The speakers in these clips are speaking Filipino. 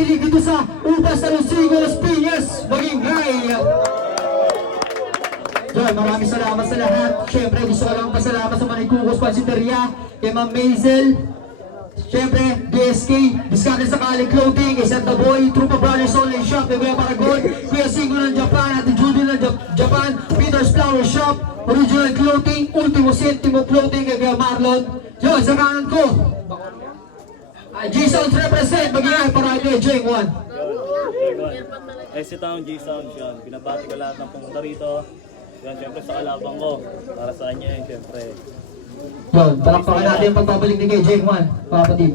nananatili dito sa Ubas na Lusigo, Las Piñas, maging high. Yun, maraming salamat sa lahat. Siyempre, gusto ko lang pasalamat sa Manikukos Pansiteria, kay Ma'am Maisel. Siyempre, DSK, Discount sa Kali Clothing, Isang The Boy, Trupa Brothers Online Shop, Kuya Paragon, Kuya Singo ng Japan, Ate Judy ng Japan, Peter's Flower Shop, Original Clothing, Ultimo Sentimo Clothing, kay Kuya Marlon. Yun, sa kanan ko, G-Sounds represent, magiging para kay J1. Exit Town, G-Sounds yan. Binabati ko lahat ng pumunta rito. Yan, siyempre sa kalabang ko. Para sa kanya yun, siyempre. Yun, palakpakan natin yung pagbabalik ni kay J1, mga kapatid.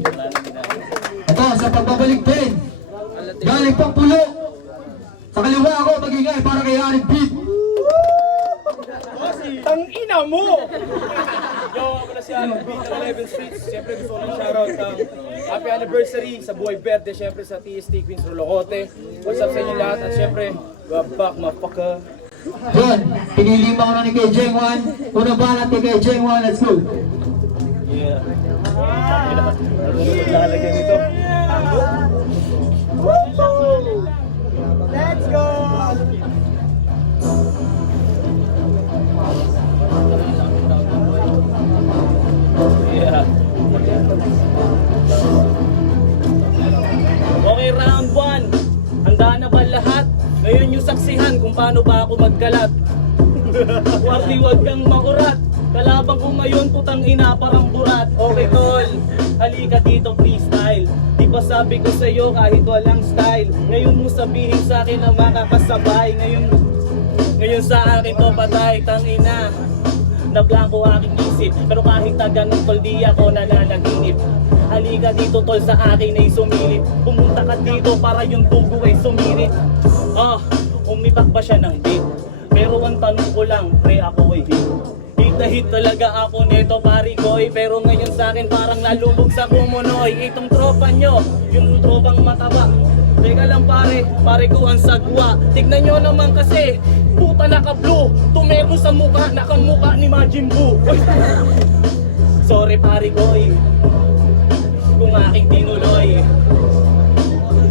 Ito, sa pagbabalik din, galing pang pulo. Sa kaliwa ako, magiging para kay Arik Beat. Tangina mo! Yo, ako na si Alan Beat ng 11 Streets. Siyempre gusto ko ng shoutout ng happy anniversary sa Buhay Verde. Siyempre sa TST Queens Rolocote. What's up sa inyo lahat? At siyempre, we're back, motherfucker. Yun, pinili mo ako na ni kay J1. Unang balat ni kay J1, let's go. Yeah. Lalagyan nito. Let's go! Yeah. Okay, round 1. Handa na ba lahat? Ngayon yung saksihan kung paano ba ako magkalat. Wardi, wag kang makurat. Kalabang ko ngayon, putang ina, parang burat. Okay, tol, halika dito, freestyle. Di ba sabi ko sa'yo kahit walang style? Ngayon mo sabihin sa'kin na makakasabay. Ngayon sa akin to patay, tang ina. Nablangko aking isip, pero kahit na ganun tol, di ako nananaginip. Halika dito tol, sa akin ay sumilip. Pumunta ka dito para yung dugo ay sumirit. Umipak ba siya ng beat? Pero ang tanong ko lang, pre, ako ay hit. Hit na hit talaga ako neto, pari koy. Pero ngayon sa akin parang nalubog sa kumunoy. Itong tropa nyo, yung tropang mataba. Teka lang pare ko ang sagwa. Tignan nyo naman kasi, puta naka-blue. Tumero sa mukha, nakamukha ni Majin Buu. Sorry pare koy, kung aking tinuloy.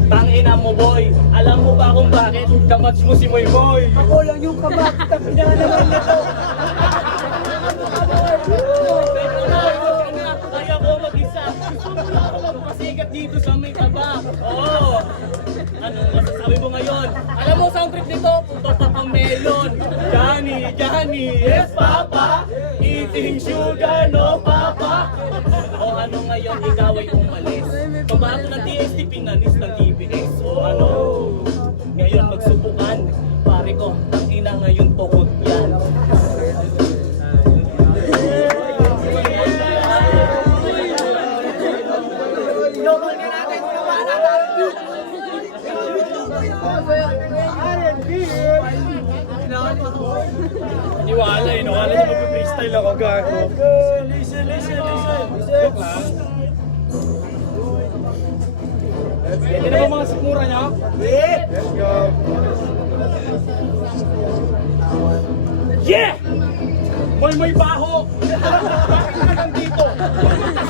Tangina mo boy, alam mo ba kung bakit? Kamats mo si Moy Moy. Ako lang yung kamat, tapina naman nito. Kaya ko mag-isa. Gusto mo lang ako magpasikat dito sa may taba. Oo. Anong masasabi mo ngayon? Alam mo sound trip nito? Punto pa kang melon. Johnny, yes papa. Eating sugar, no papa. O ano ngayon, ikaw ay umalis. Pagbago ng TST, pinanis ng TBS. O ano, ngayon magsubukan. Pare ko, ang ina ngayon tukot yan. Niwala eh, no? Alam niyo mag-freestyle ako, gago. Listen. Joke lang. Pwede na ba mga sikmura niya? Let's go. Yeah! May baho! Bakit ka nandito?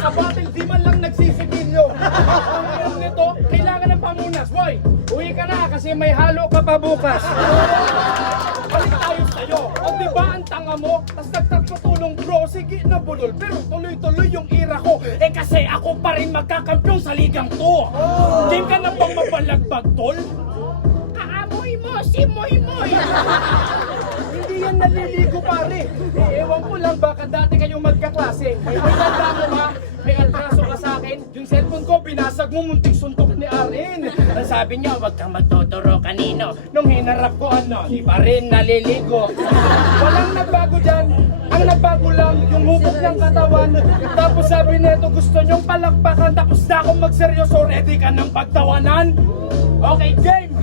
Sa battle, di man lang nagsisibilyo. Ang alam nito, kailangan ng pamunas. Boy, uwi ka na kasi may halo ka pa bukas. Balik tayo sa'yo. O diba ang tanga mo? Tas nagtagpatulong bro, sige na bulol. Pero tuloy-tuloy yung ira ko. Eh kasi ako pa rin magkakampyon sa ligang to. Game ka na bang mabalagbag, tol? Kaamoy mo si Moy Moy. Hindi yan naliligo pare. Ewan ko lang baka dati kayong magkaklase. May tanda mo ba? May atraso ka sa akin. Yung cellphone ko binasag mo, muntik suntok ni Arin. Ang sabi niya, wag kang magtuturo kanino. Nung hinarap ko ano, di pa rin naliligo. Walang nagbago dyan. Ang nagbago lang, yung hubog ng katawan. Tapos sabi nito, gusto nyong palakpakan. Tapos na akong magseryoso, ready ka ng pagtawanan? Okay, game!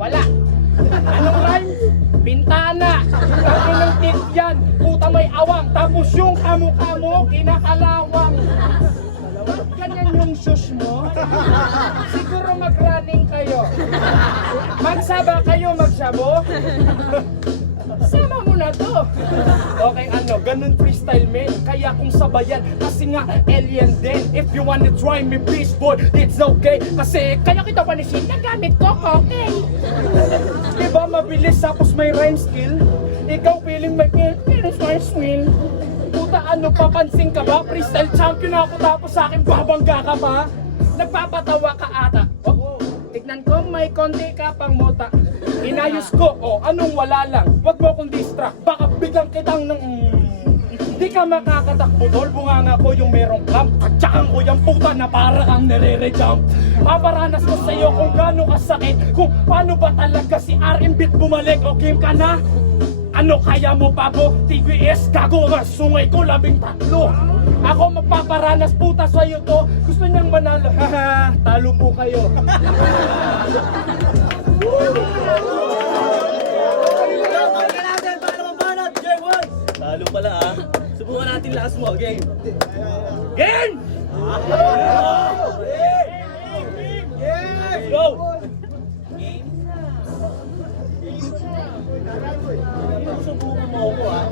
Wala. Anong rhyme? Bintana. Sabi ng tip yan, puta may awang. Tapos yung kamukha mo, kinakalawang. Ba't ganyan yung shoes mo? Siguro mag-running kayo. Magsaba kayo, magsabo? Sama mo na to. Okay, ano, ganun freestyle men. Kaya kung sabayan, kasi nga alien din. If you wanna try me, please boy, it's okay. Kasi kaya kita panisin na gamit ko, okay. Diba mabilis tapos may rhyme skill? Ikaw feeling may finish my skill. Puta, ano, papansin ka ba? Freestyle champion ako tapos sa akin babangga ka pa? Nagpapatawa ka ata. Oh, tignan ko may konti ka pang muta. Inayos ko, anong wala lang. Wag mo akong distract, baka biglang kitang Di ka makakatakbo tol, bunganga ko yung merong clamp. Tatsyakan ko yung puta na para kang nare-rejump. Paparanas ko sa'yo kung gaano kasakit, kung paano ba talaga si RM Beat bumalik. O game ka na? Ano kaya mo pa po? TVS, gago nga, sungay ko 13. Ako magpaparanas puta sa'yo to. Gusto niyang manalo. Haha, talo po kayo. Talo pala ah. Subukan natin lakas mo, game. Game! Go! Subukan mo ako ah.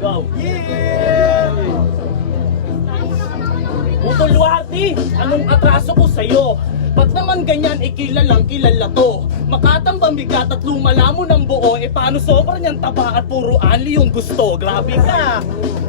Go! Butol Luarte, anong atraso ko sa'yo? Ba't naman ganyan, kilalang kilala to? Makatambang bigat at lumala mo ng buo, paano sobrang niyang taba at puro anli yung gusto? Grabe ka!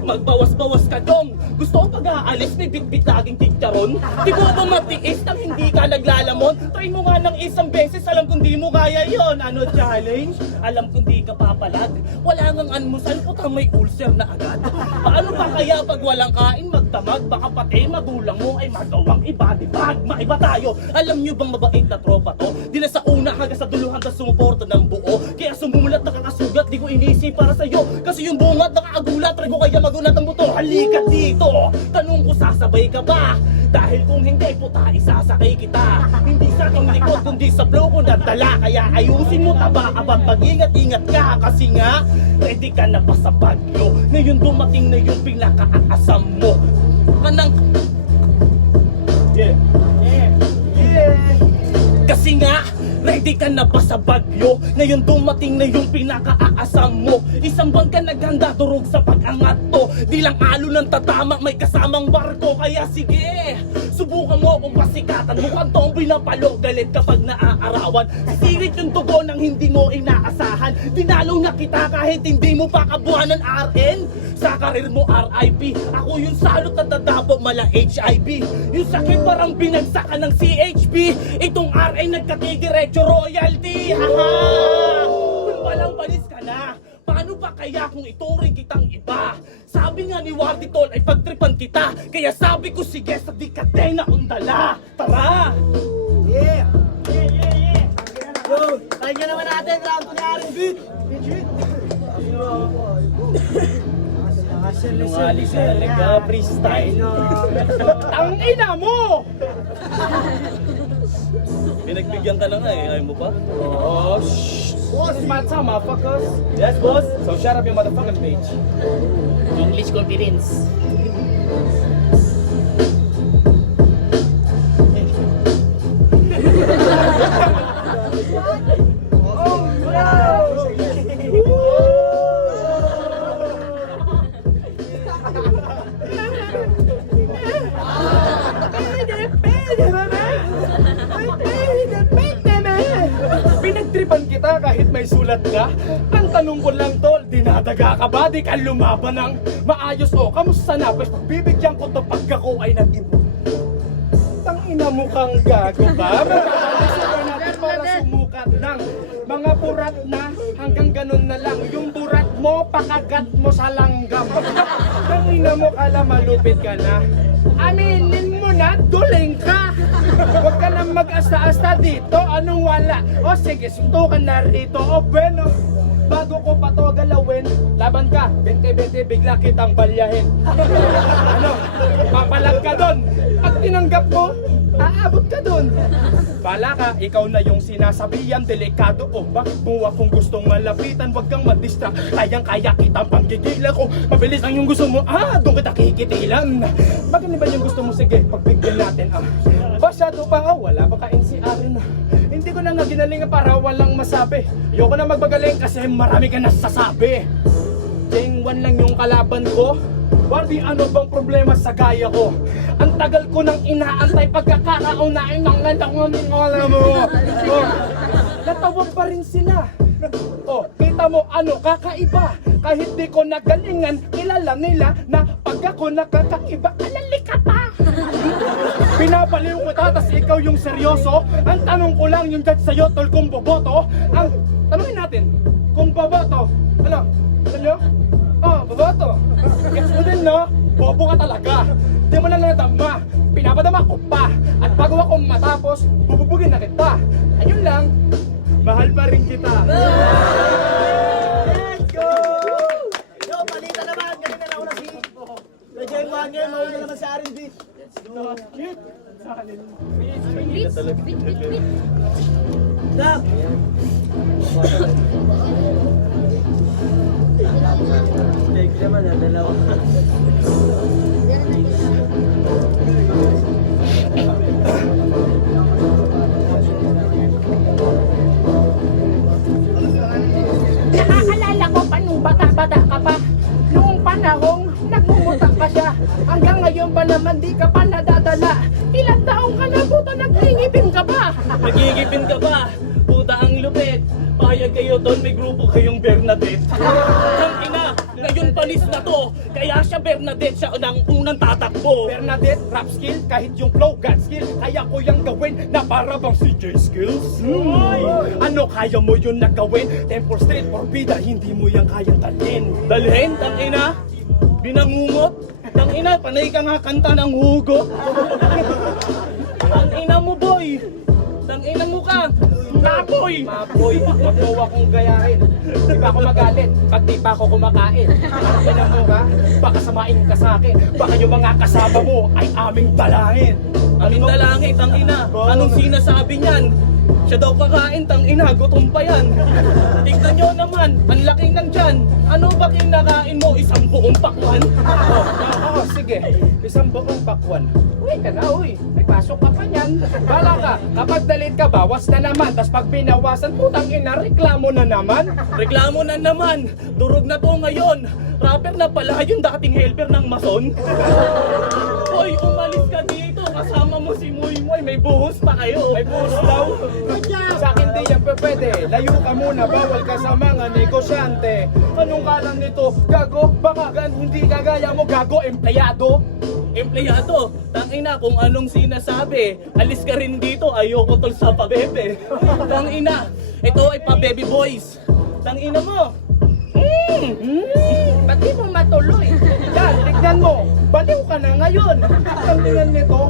Magbawas-bawas ka dong! Gusto ko pag-aalis, may bitbit laging tiktaron? Di mo ba matiis nang hindi ka naglalamon? Try mo nga ng isang beses, alam kong di mo kaya yon. Ano challenge? Alam kong di ka papalag. Wala ngang anmusal, putang may ulcer na agad. Paano pa kaya pag walang kain magdamag? Baka pati magulang mo ay magawang ibadibag. Maiba tayo! Alam nyo bang mabait na tropa to? Di na sa una hanggang sa duluhan na sumuporta ng buo. Kaya sumulat nakakasugat, di ko inisip para sa'yo. Kasi yung bungad nakakagulat, try ko kaya magunat ang buto. Halika dito! Tanong ko sasabay ka ba? Dahil kung hindi, puta, isasakay kita. Hindi sa aking likod, kundi sa flow ko nadala. Kaya ayusin mo taba, abat mag-ingat-ingat ka. Kasi nga, ready ka na pa sa bagyo. Ngayon dumating na yung pinaka-aasam mo. Kanang... Kasi nga, ready ka na ba sa bagyo? Ngayon dumating na yung pinaka-aasam mo. Isang buwan ka naghanda, durog sa pag-angat to. Di lang alo ng tatama, may kasamang barko. Kaya sige, subukan mo kung pasikatan. Mukhang tomboy na palo, galit kapag naaarawan. Sirit yung tugo ng hindi mo inaasahan. Dinalong na kita kahit hindi mo pa kabuhan ng RN. Sa karir mo RIP, ako yung salot at dadabo mala HIV. Yung sakit parang binagsakan ng CHP. Itong RN nagkatidiretso royalty. Haha! Kung walang balis ka na, paano pa kaya kung ituring kitang iba? Sabi nga ni Wardy Tol ay pagtripan kita. Kaya sabi ko sige sa di kadena undala. Tara! Yeah! Yo, pakinggan naman natin round 2 ni RM Beat. Sinungali ka talaga, freestyle. Tangina mo! Pinagbigyan ka na nga eh, ayaw mo pa? Oh, shh! This is my time, motherfuckers. Yes, boss! So shut up your motherfucking page. English confidence. Pinagtripan kita kahit may sulat ka. Ang tanong ko lang tol, dinadaga ka ba? Di ka lumaban ng maayos o kamusta na? Pues pagbibigyan ko to pag ako ay nag-ibo. Tangina mo kang gago ba? Magkakasukan natin para sumukat ng mga burat na hanggang ganun na lang. Yung burat mo, pakagat mo sa langgam. Tangina mo kala malupit ka na. Aminin mo na, duling ka. Huwag ka na mag-asta-asta dito. Anong wala? O sige, suntukan na rito. O bueno, bago ko pa to galawin, laban ka, 20-20, bigla kitang balyahin. Ano? Papalag ka doon. At tinanggap mo, aabot ka doon. Bala ka, ikaw na yung sinasabihan, delikado o bakit mo akong gustong malapitan? Huwag kang madistract, kayang-kaya kitang panggigilan ko. Mabilis ang yung gusto mo, doon kita kikitilan. Bakit ba yung gusto mo? Sige, pagbigyan natin, Masyado pa, wala pa ka NCR na. Hindi ko na ginalingan para walang masabi. Ayoko na magmagaling kasi marami ka nasasabi. Jeng 1 lang yung kalaban ko. Bardi, ano bang problema sa gaya ko? Ang tagal ko nang inaantay pagkakaunain ng alam mo. Oh, natawag pa rin sila. Oh, kita mo ano kakaiba. Kahit di ko nagalingan, kilala nila na pag ako nakakaiba, alali ka pa. Pinapaliw ko ta, tas ikaw yung seryoso. Ang tanong ko lang yung judge sa'yo, tol, kung boboto. Ang tanongin natin, kung boboto. Ano? Alam nyo? Oh, boboto. Gets mo din, no? Bobo ka talaga. Di mo na nadama. Pinapadama ko pa. At bago ako matapos, bububugin na kita. Ayun lang, mahal pa rin kita. Let's go! Yo, palita naman. Ganun na una si Legend 1 ngayon. Mauna naman sa R&B. Let's go. Shit! Stop! Take naman na dalawa. Nakakalala ko pa nung bata-bata ka pa. Noong panahong nagmumutak pa siya. Hanggang ngayon pa naman di ka pa nadadala. Ilang taong ka na puta, nagngingipin ka ba? Nagigipin ka ba? Puta ang lupit. Payag kayo doon, may grupo kayong Bernadette. Ang ina, ngayon palis na to. Kaya siya Bernadette, siya ang unang tatakbo. Bernadette, rap skill, kahit yung flow, God skill. Kaya ko yung gawin na para bang CJ Skills. Ano kaya mo yun na gawin? Temple Street, Forbida, hindi mo yung kayang dalhin. Dalhin, tang ina, binangungot. Tang ina, panay ka nga kanta ng hugot. Tang ina mo, boy. Tang ina mo ka. Mapoy. Mapoy, wag mo akong gayahin. Di ba ako magalit pag di pa ako kumakain? Ang ina mo ka, baka samain ka sa akin. Baka yung mga kasama mo ay aming dalangin. Aming dalangin, tang ina. Anong sinasabi niyan? Siya daw kakain, tang ina, gutom pa yan. Tignan nyo naman, ang laki ng tiyan. Ano ba kinakain mo? Isang buong pakwan? Oo, sige. Isang buong pakwan. Uy ka na, uy. May pasok ka pa niyan. Bala ka, kapag dalit ka, bawas na naman. Tas pag binawasan, putang ina, reklamo na naman. Reklamo na naman. Durog na to ngayon. Rapper na pala yung dating helper ng mason. Hoy, umalis ka dito. Kasama mo si Muy Muy. May buhos pa kayo. May buhos daw. Sa akin di yan pwede. Layo ka muna, bawal ka sa mga negosyante. Anong kalam nito? Gago? Baka hindi kagaya mo, gago, empleyado. Empleyado, tangina kung anong sinasabi. Alis ka rin dito, ayoko tol sa pabebe. Tangina, ito ay pa-baby boys. Tangina mo. Ba't di mo matuloy? Yan, tignan mo. Baliw ka na ngayon. Ang tingnan nito,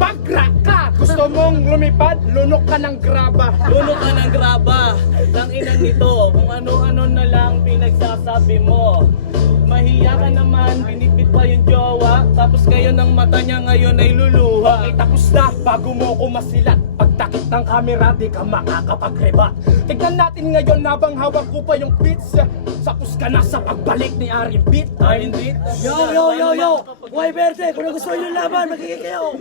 bagra ka. Gusto mong lumipad, lunok ka ng graba. Lunok ka ng graba. Tangina nito, kung ano-ano na lang pinagsasabi mo. Mahiya ka naman, binitbit pa yung jowa. Tapos kayo ng mata niya ngayon ay luluha. Okay, tapos na, bago mo ako masilat. Pagtakip ng camera, di ka makakapagrebat. Tignan natin ngayon, habang hawak ko pa yung pizza. Sapos ka na sa pagbalik ni Arin Beat. Arin Beat? Yo! Why Verde? Kung nagustuhan yung laban, magiging kayo!